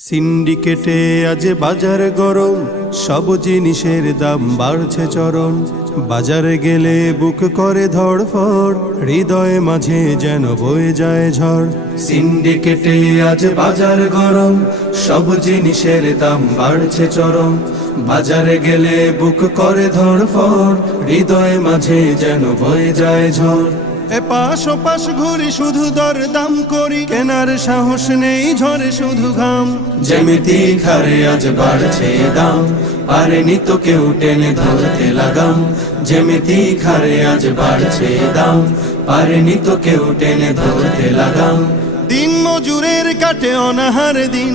সিন্ডিকেটে আজ বাজার গরম, সব জিনিসের দাম বাড়ছে চরম। বাজারে গেলে বুক করে ধড়ফড়, হৃদয়ে মাঝে যেন বয়ে যায় ঝড়। সিন্ডিকেটে আজ বাজার গরম, সব জিনিসের দাম বাড়ছে চরম। বাজারে গেলে বুক করে ধড়ফড়, হৃদয়ে মাঝে যেন বয়ে যায় ঝড়। এপাশ ওপাশ ঘুরি শুধু দর দাম করি, কেনার সাহস নেই ঝরে শুধু ঘাম। যেমিতি খারে আজ বাড়ছে দাম, পারেনি তো কেউ টেনে ধরতে লাগাম। যেমিতি খারে আজ বাড়ছে দাম, পারেনি তো কেউ টেনে ধরতে লাগাম। দিন মজুরের কাটে অনাহার দিন,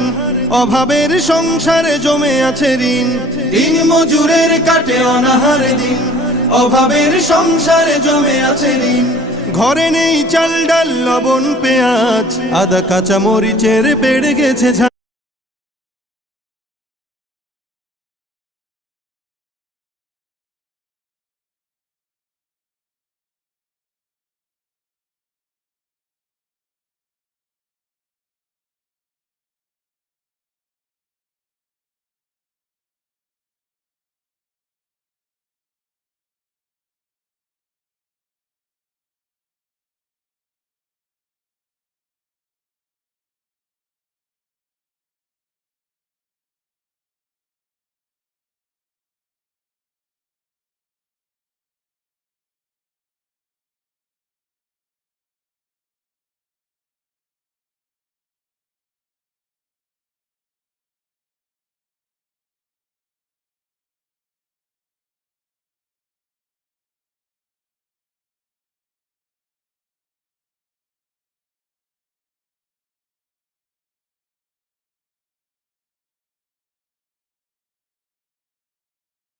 অভাবের সংসারে জমে আছে ঋণ। দিন মজুরের কাটে অনাহার দিন, অভাবের সংসারে জমে আছে ঋণ। ঘরে নেই চাল ডাল লবণ পেঁয়াজ, আদা কাঁচা মরিচের বেড়ে গেছে ঝাল।